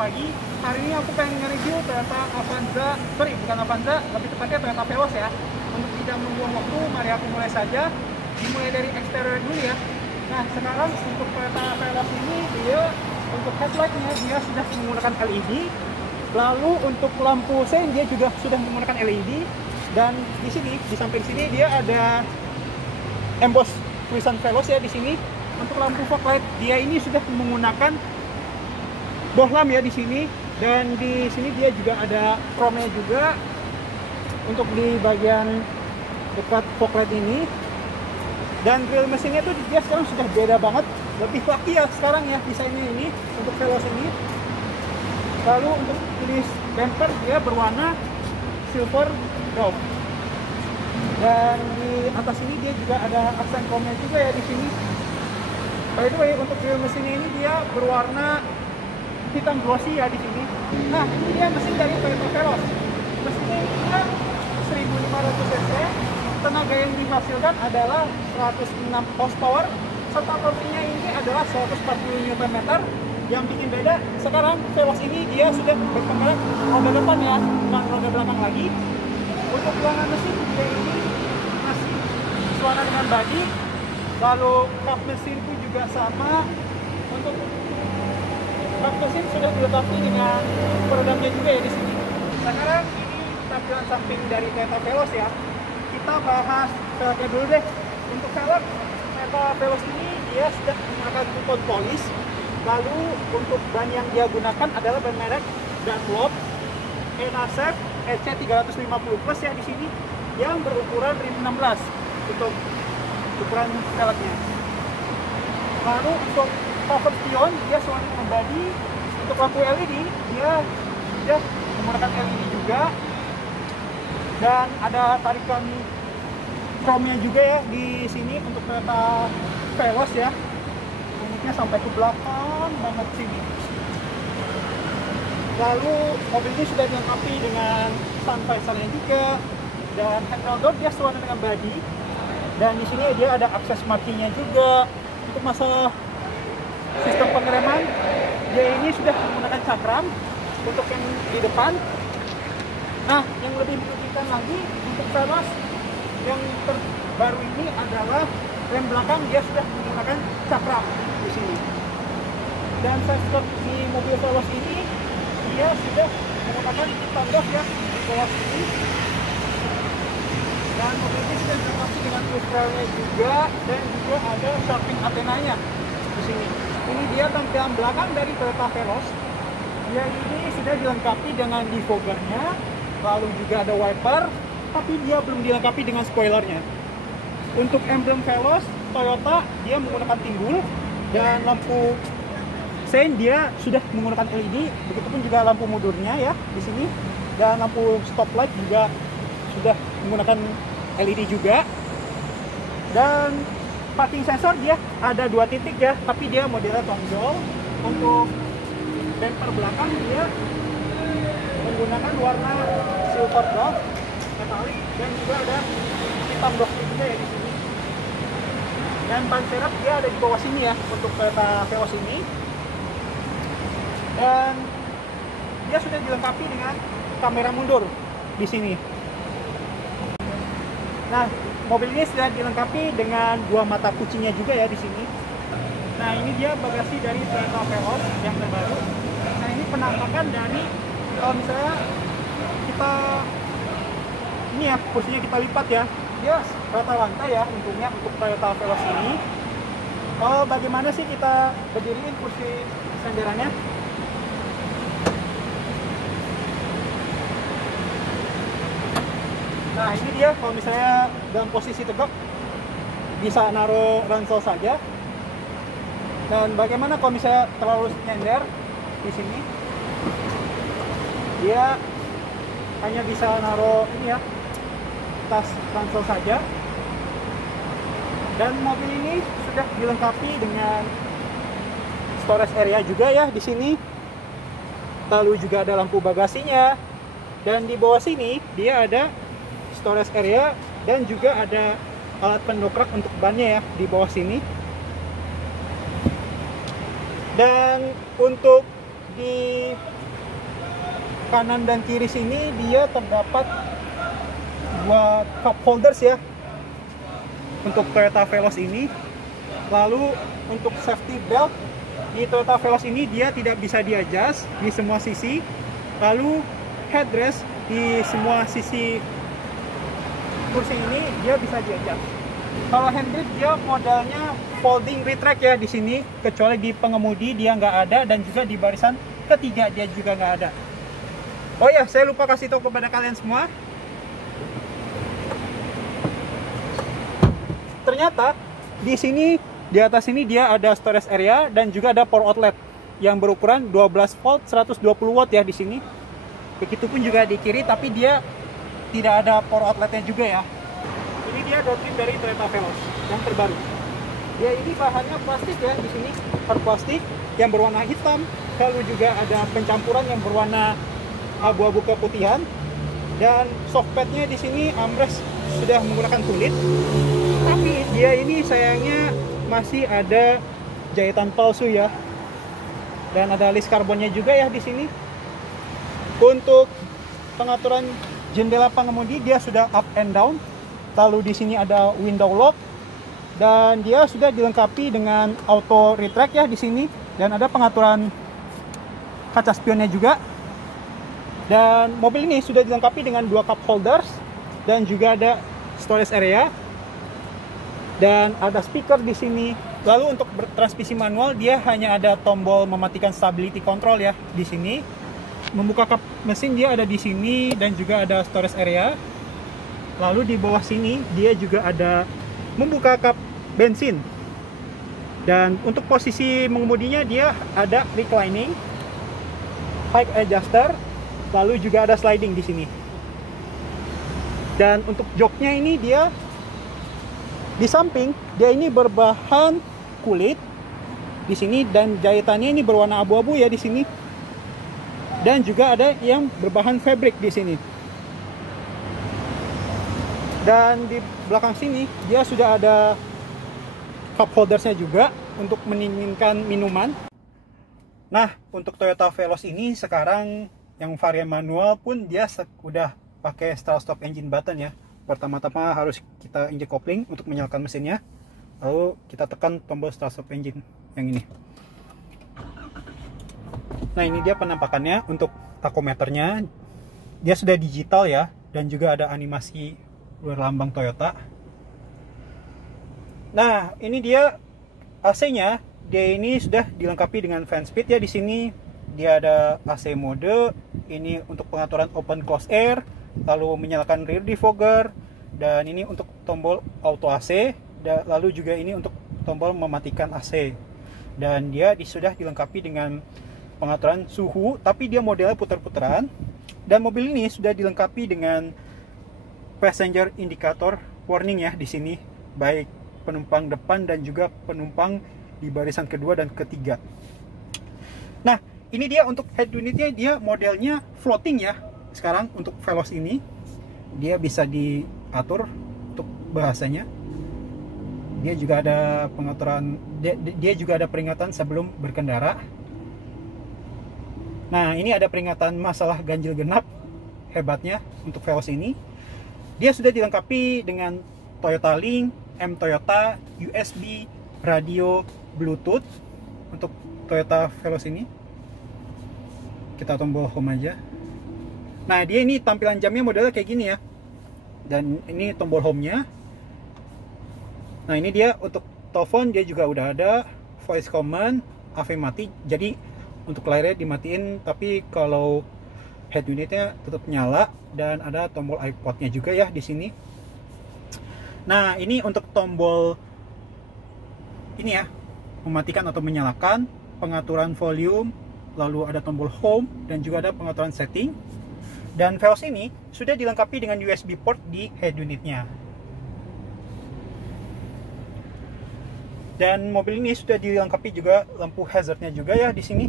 pagi. Hari ini aku pengen nge-review Toyota Avanza, bukan Avanza, lebih tepatnya Toyota Veloz ya. Untuk tidak membuang waktu, mari aku mulai saja. Dimulai dari eksterior dulu ya. Nah, sekarang untuk Toyota Veloz ini, dia untuk headlightnya dia sudah menggunakan LED. Lalu untuk lampu sein dia juga sudah menggunakan LED. Dan di sini, di samping sini dia ada emboss tulisan Veloz ya di sini. Untuk lampu fog light dia ini sudah menggunakan bohlam ya di sini, dan di sini dia juga ada chrome juga untuk di bagian dekat fog light ini. Dan grill mesinnya tuh dia sekarang sudah beda banget, lebih laki ya sekarang ya desainnya ini untuk Veloz ini. Lalu untuk jenis bumper dia berwarna silver gold. Dan di atas ini dia juga ada aksen chrome juga ya di sini. By the way, untuk grill mesinnya ini dia berwarna hitam glossy ya di sini. Nah, ini dia mesin dari Toyota Veloz. Mesinnya ini dia 1500 cc. Tenaga yang dihasilkan adalah 106 horsepower. Serta torsinya ini adalah 140 Nm. Yang bikin beda, sekarang Veloz ini dia sudah berpenggerak roda depan ya, bukan roda belakang lagi. Untuk ruangan mesin dia ini masih suara dengan body. Lalu kap mesin pun juga sama. Untuk kap mesin sudah dilengkapi dengan peredamnya juga ya di sini. Sekarang ini tampilan samping dari Toyota Veloz ya. Kita bahas velgnya dulu deh. Untuk velg Toyota Veloz ini dia sudah menggunakan two-tone polish. Lalu untuk ban yang dia gunakan adalah ban merek Dunlop NASF EC 350 Plus ya di sini, yang berukuran rim 16 untuk ukuran velgnya. Lalu untuk cover spion dia selain dengan body. Untuk lampu LED dia sudah menggunakan LED juga, dan ada tarikan chrome-nya juga ya di sini untuk Toyota Veloz ya. Unitnya sampai ke belakang banget sini. Lalu mobil ini sudah dilengkapi dengan sun visor-nya juga, dan handle door dia sesuai dengan body. Dan di sini dia ada akses markingnya juga. Untuk masalah sistem pengereman, dia ini sudah menggunakan cakram untuk yang di depan. Nah, yang lebih mengejutkan lagi untuk Veloz yang terbaru ini adalah rem belakang dia sudah menggunakan cakram di sini. Dan side skirt di mobil Veloz ini dia sudah menggunakan tangga ya di bawah sini. Dan mobil ini sudah dilengkapi dengan wheel juga, dan juga ada sharping antenanya di sini. Ini dia tampilan belakang dari Toyota Veloz. Dia ini sudah dilengkapi dengan defoggernya, lalu juga ada wiper, tapi dia belum dilengkapi dengan spoilernya. Untuk emblem Veloz Toyota dia menggunakan timbul, dan lampu sein dia sudah menggunakan LED, begitupun juga lampu mundurnya ya di sini, dan lampu stop light juga sudah menggunakan LED juga. Dan parking sensor dia ada 2 titik ya, tapi dia modelnya tonjol. Untuk bumper belakang dia menggunakan warna silver gold metalik, dan juga ada hitam gloss juga ya di sini. Dan ban serep dia ada di bawah sini ya untuk Toyota Veloz ini. Dan dia sudah dilengkapi dengan kamera mundur di sini. Nah, mobil ini sudah dilengkapi dengan 2 mata kucingnya juga ya di sini. Nah, ini dia bagasi dari Toyota Veloz yang terbaru. Nah, ini penampakan dari kalau misalnya kita ini ya kursinya kita lipat ya, dia rata lantai ya untungnya untuk Toyota Veloz ini. Bagaimana sih kita berdiriin kursi senderannya? Nah, ini dia kalau misalnya dalam posisi tegak bisa naruh ransel saja. Dan bagaimana kalau misalnya terlalu nyender di sini? Dia hanya bisa naruh ini ya, tas ransel saja. Dan mobil ini sudah dilengkapi dengan storage area juga ya di sini. Lalu juga ada lampu bagasinya. Dan di bawah sini dia ada storage area, dan juga ada alat pendongkrak untuk bannya ya di bawah sini. Dan untuk di kanan dan kiri sini dia terdapat dua cup holders ya untuk Toyota Veloz ini. Lalu untuk safety belt di Toyota Veloz ini dia tidak bisa di-adjust di semua sisi. Lalu headrest di semua sisi kursi ini dia bisa di-adjust. Kalau handgrip dia modelnya folding retract ya di sini, kecuali di pengemudi dia nggak ada, dan juga di barisan ketiga dia juga nggak ada. Oh ya, saya lupa kasih tahu kepada kalian semua. Ternyata di sini, di atas ini dia ada storage area dan juga ada power outlet yang berukuran 12 volt 120 watt ya di sini. Begitupun juga di kiri, tapi dia tidak ada power outletnya juga ya. Ini dia downstream dari Toyota Veloz yang terbaru. Dia ini bahannya plastik ya di sini, plastik yang berwarna hitam. Lalu juga ada pencampuran yang berwarna abu-abu keputihan. Dan softpadnya di sini armrest sudah menggunakan kulit. Tapi dia ini sayangnya masih ada jahitan palsu ya. Dan ada list karbonnya juga ya di sini. Untuk pengaturan jendela pengemudi dia sudah up and down. Lalu di sini ada window lock dan dia sudah dilengkapi dengan auto retract ya di sini, dan ada pengaturan kaca spionnya juga. Dan mobil ini sudah dilengkapi dengan dua cup holders dan juga ada storage area dan ada speaker di sini. Lalu untuk transmisi manual dia hanya ada tombol mematikan stability control ya di sini. Membuka kap mesin dia ada di sini dan juga ada storage area. Lalu di bawah sini dia juga ada membuka kap bensin. Dan untuk posisi mengemudinya dia ada reclining, height adjuster, lalu juga ada sliding di sini. Dan untuk joknya ini dia di samping dia ini berbahan kulit di sini, dan jahitannya ini berwarna abu-abu ya di sini. Dan juga ada yang berbahan fabric di sini. Dan di belakang sini dia sudah ada cup holdersnya juga untuk mendinginkan minuman. Nah, untuk Toyota Veloz ini sekarang yang varian manual pun dia udah pakai start stop engine button ya. Pertama-tama harus kita injek kopling untuk menyalakan mesinnya. Lalu kita tekan tombol start stop engine yang ini. Nah, ini dia penampakannya untuk takometernya. Dia sudah digital ya, dan juga ada animasi berlambang Toyota. Nah, ini dia AC-nya. Dia ini sudah dilengkapi dengan fan speed ya di sini. Dia ada AC mode. Ini untuk pengaturan open close air, lalu menyalakan rear defogger, dan ini untuk tombol auto AC, lalu juga ini untuk tombol mematikan AC. Dan dia sudah dilengkapi dengan pengaturan suhu, tapi dia modelnya putar-putaran. Dan mobil ini sudah dilengkapi dengan passenger indicator warning ya di sini, baik penumpang depan dan juga penumpang di barisan kedua dan ketiga. Nah, ini dia untuk head unitnya, dia modelnya floating ya. Sekarang untuk Veloz ini dia bisa diatur untuk bahasanya. Dia juga ada pengaturan, dia juga ada peringatan sebelum berkendara. Nah, ini ada peringatan masalah ganjil genap. Hebatnya untuk Veloz ini dia sudah dilengkapi dengan Toyota Link, M Toyota, USB, radio, Bluetooth untuk Toyota Veloz ini. Kita tombol home aja. Nah, dia ini tampilan jamnya modelnya kayak gini ya. Dan ini tombol home-nya. Nah, ini dia untuk telepon dia juga udah ada voice command, AV mati. Jadi untuk layarnya dimatiin, tapi kalau head unitnya tetap nyala, dan ada tombol iPod-nya juga ya di sini. Nah, ini untuk tombol ini ya, mematikan atau menyalakan, pengaturan volume, lalu ada tombol home dan juga ada pengaturan setting. Dan Veloz ini sudah dilengkapi dengan USB port di head unitnya. Dan mobil ini sudah dilengkapi juga lampu hazardnya juga ya di sini.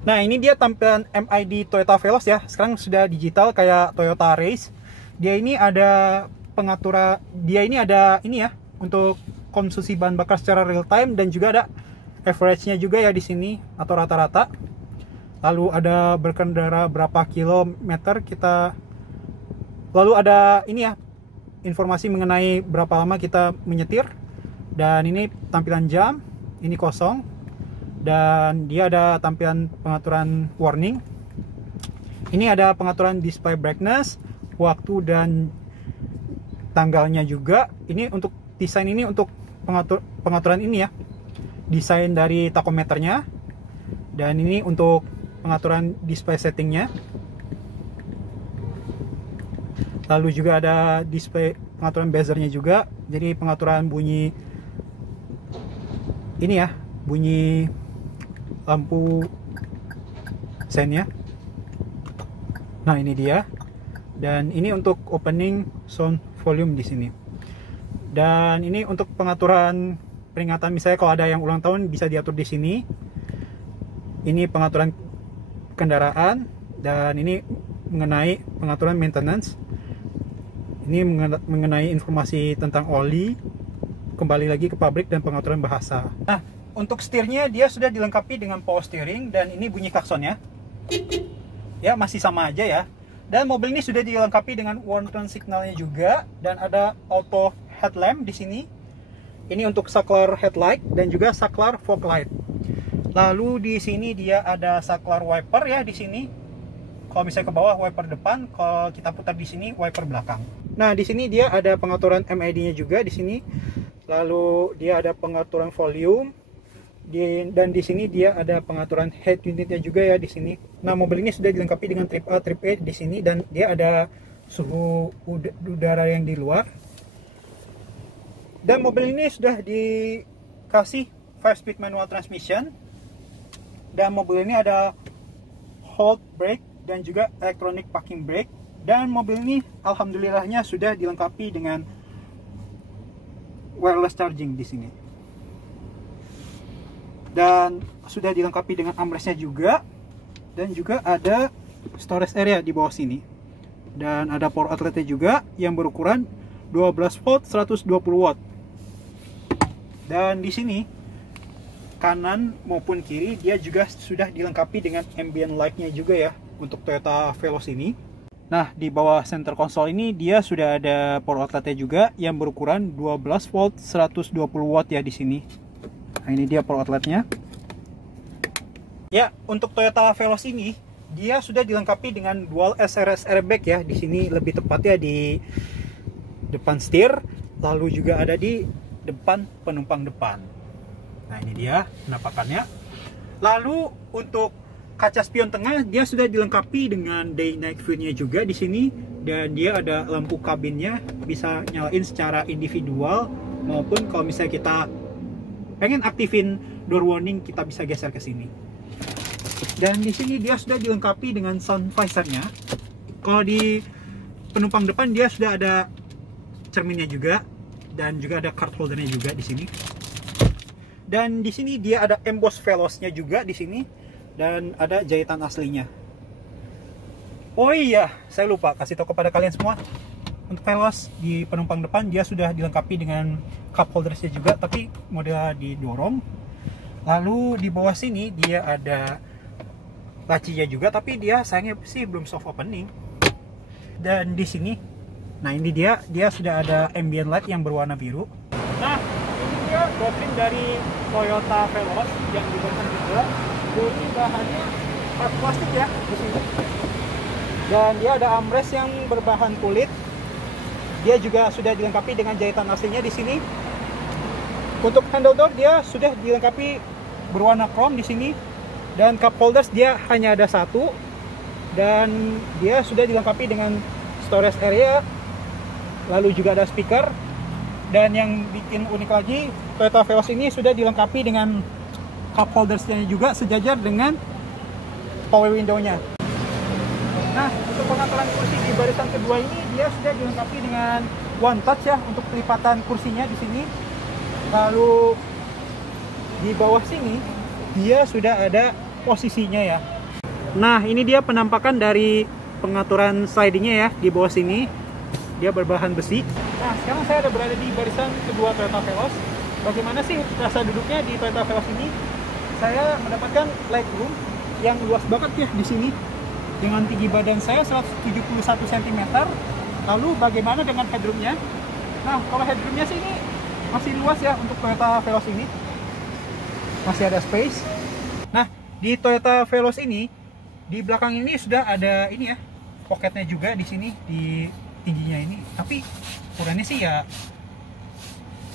Nah, ini dia tampilan MID Toyota Veloz ya. Sekarang sudah digital kayak Toyota Race. Dia ini ada pengaturan, dia ini ada ini ya untuk konsumsi bahan bakar secara real time, dan juga ada average-nya juga ya di sini atau rata-rata. lalu ada berkendara berapa kilometer kita, lalu ada ini ya, informasi mengenai berapa lama kita menyetir. Dan ini tampilan jam, ini kosong, dan dia ada tampilan pengaturan warning. Ini ada pengaturan display brightness, waktu dan tanggalnya juga. Ini untuk desain, ini untuk pengaturan ini ya, desain dari takometernya. Dan ini untuk pengaturan display settingnya. Lalu juga ada display pengaturan bezelnya juga. Jadi pengaturan bunyi ini ya, bunyi lampu sennya. Nah, ini dia. Dan ini untuk opening sound volume di sini. Dan ini untuk pengaturan peringatan, misalnya kalau ada yang ulang tahun bisa diatur di sini. Ini pengaturan kendaraan, dan ini mengenai pengaturan maintenance. Ini mengenai informasi tentang oli, kembali lagi ke pabrik, dan pengaturan bahasa. Nah, untuk setirnya dia sudah dilengkapi dengan power steering, dan ini bunyi klaksonnya. Ya, masih sama aja ya. Dan mobil ini sudah dilengkapi dengan one turn signalnya juga, dan ada auto headlamp di sini. Ini untuk saklar headlight dan juga saklar fog light. Lalu di sini dia ada saklar wiper ya di sini. Kalau misalnya ke bawah wiper depan, kalau kita putar di sini wiper belakang. Nah, di sini dia ada pengaturan MID-nya juga di sini. Lalu dia ada pengaturan volume. Dan di sini dia ada pengaturan head unitnya juga ya di sini. Nah, mobil ini sudah dilengkapi dengan trip A, trip E di sini, dan dia ada suhu udara yang di luar. Dan mobil ini sudah dikasih 5-speed manual transmission. Dan mobil ini ada hold brake dan juga electronic parking brake. Dan mobil ini alhamdulillahnya sudah dilengkapi dengan wireless charging di sini. Dan sudah dilengkapi dengan armrestnya juga. Dan juga ada storage area di bawah sini. Dan ada power outletnya juga yang berukuran 12 volt 120 watt. Dan di sini kanan maupun kiri dia juga sudah dilengkapi dengan ambient light-nya juga ya untuk Toyota Veloz ini. Nah, di bawah center console ini dia sudah ada power outlet-nya juga yang berukuran 12 volt 120 watt ya di sini. Nah, ini dia power outlet-nya. Ya, untuk Toyota Veloz ini dia sudah dilengkapi dengan dual SRS airbag ya. Di sini lebih tepatnya di depan setir, lalu juga ada di depan penumpang depan. Nah, ini dia penampakannya. Lalu untuk kaca spion tengah dia sudah dilengkapi dengan day night view-nya juga di sini, dan dia ada lampu kabinnya bisa nyalain secara individual, maupun kalau misalnya kita pengen aktifin door warning kita bisa geser ke sini. Dan di sini dia sudah dilengkapi dengan sun visor-nya. Kalau di penumpang depan dia sudah ada cerminnya juga, dan juga ada card holdernya juga di sini. Dan di sini dia ada emboss Veloz-nya juga di sini, dan ada jahitan aslinya. Oh iya, saya lupa kasih tahu kepada kalian semua. Untuk Veloz di penumpang depan dia sudah dilengkapi dengan cup holdersnya juga, tapi model didorong. Lalu di bawah sini dia ada lacinya juga, tapi dia sayangnya sih belum soft opening. Dan di sini, nah ini dia sudah ada ambient light yang berwarna biru. Nah, ini dia body dari Toyota Veloz yang diberikan juga. Bodi bahannya plastik ya di sini. Dan dia ada armrest yang berbahan kulit. Dia juga sudah dilengkapi dengan jahitan aslinya di sini. Untuk handle door dia sudah dilengkapi berwarna chrome di sini. Dan cup holders dia hanya ada satu. Dan dia sudah dilengkapi dengan storage area. Lalu juga ada speaker. Dan yang bikin unik lagi, Toyota Veloz ini sudah dilengkapi dengan cup holdersnya juga sejajar dengan power window-nya. Nah, untuk pengaturan kursi di barisan kedua ini dia sudah dilengkapi dengan one touch ya untuk pelipatan kursinya di sini. Lalu di bawah sini dia sudah ada posisinya ya. Nah, ini dia penampakan dari pengaturan slidingnya ya di bawah sini. Dia berbahan besi. Nah, sekarang saya ada berada di barisan kedua Toyota Veloz. Bagaimana sih rasa duduknya di Toyota Veloz ini? Saya mendapatkan legroom yang luas banget ya di sini. Dengan tinggi badan saya 171 cm. Lalu bagaimana dengan headroomnya? Nah, kalau headroomnya sih ini masih luas ya untuk Toyota Veloz ini. Masih ada space. Nah, di Toyota Veloz ini di belakang ini sudah ada ini ya, pocketnya juga di sini di tingginya ini. Tapi ukurannya sih ya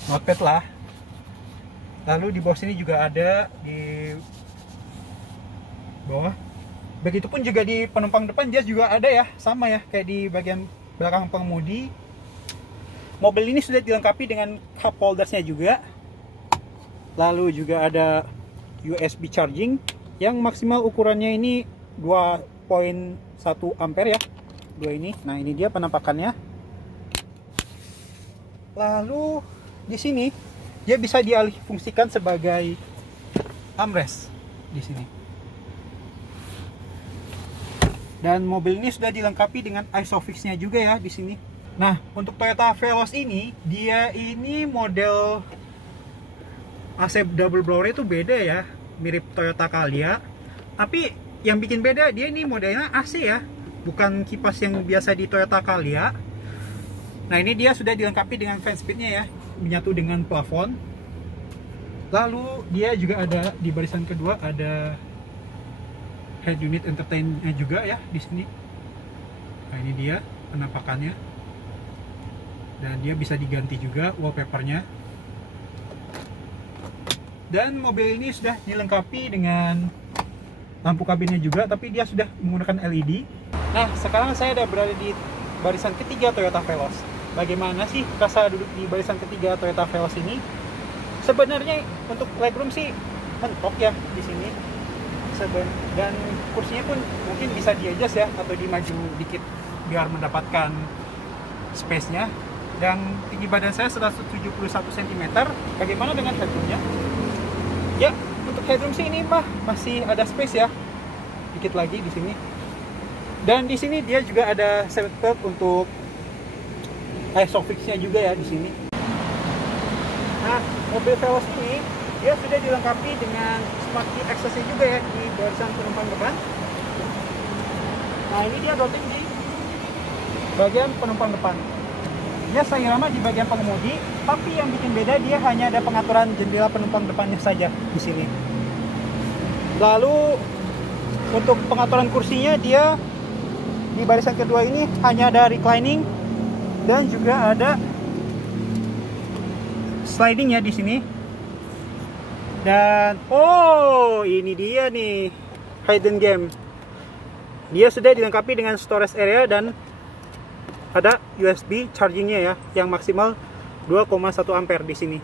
not bad lah. Lalu di bawah sini juga ada di bawah. Begitupun juga di penumpang depan dia juga ada ya, sama ya kayak di bagian belakang pengemudi. Mobil ini sudah dilengkapi dengan cup holdersnya juga. Lalu juga ada USB charging yang maksimal ukurannya ini 2.1 ampere ya. Dua ini. Nah, ini dia penampakannya. Lalu di sini dia bisa dialih fungsikan sebagai armrest di sini. Dan mobil ini sudah dilengkapi dengan ISOFIX-nya juga ya di sini. Nah, untuk Toyota Veloz ini, dia ini model AC double blower itu beda ya, mirip Toyota Calya. Tapi yang bikin beda dia ini modelnya AC ya, bukan kipas yang biasa di Toyota Calya. Nah, ini dia sudah dilengkapi dengan fan speednya ya, menyatu dengan plafon. Lalu dia juga ada di barisan kedua ada head unit entertainnya juga ya di sini. Nah, ini dia penampakannya. Dan dia bisa diganti juga wallpapernya. Dan mobil ini sudah dilengkapi dengan lampu kabinnya juga, tapi dia sudah menggunakan LED. Nah, sekarang saya sudah berada di barisan ketiga Toyota Veloz. Bagaimana sih rasa duduk di barisan ketiga Toyota Veloz ini? Sebenarnya untuk legroom sih mentok ya di sini. Dan kursinya pun mungkin bisa di-adjust ya, atau dimaju dikit biar mendapatkan space-nya. Dan tinggi badan saya 171 cm. Bagaimana dengan headroomnya? Ya, untuk headroom sih ini mah masih ada space ya, dikit lagi di sini. Dan di sini dia juga ada seatbelt untuk ISOFIX-nya juga ya di sini. Nah, mobil Veloz ini dia sudah dilengkapi dengan smart key access-nya juga ya di barisan penumpang depan. Nah, ini dia routing di bagian penumpang depan. Dia seirama di bagian pengemudi, tapi yang bikin beda dia hanya ada pengaturan jendela penumpang depannya saja di sini. Lalu untuk pengaturan kursinya dia di barisan kedua ini hanya ada reclining dan juga ada sliding ya di sini. Dan oh, ini dia nih hidden game. Dia sudah dilengkapi dengan storage area dan ada USB chargingnya ya, yang maksimal 2,1 ampere di sini.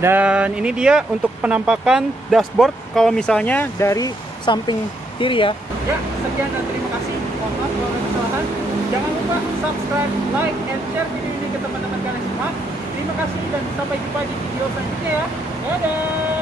Dan ini dia untuk penampakan dashboard kalau misalnya dari samping kiri ya. Ya, sekian dan terima kasih. Mohon maaf kalau ada kesalahan. Jangan lupa subscribe, like, and share video ini ke teman-teman kalian semua. Terima kasih dan sampai jumpa di video selanjutnya ya. Dadah.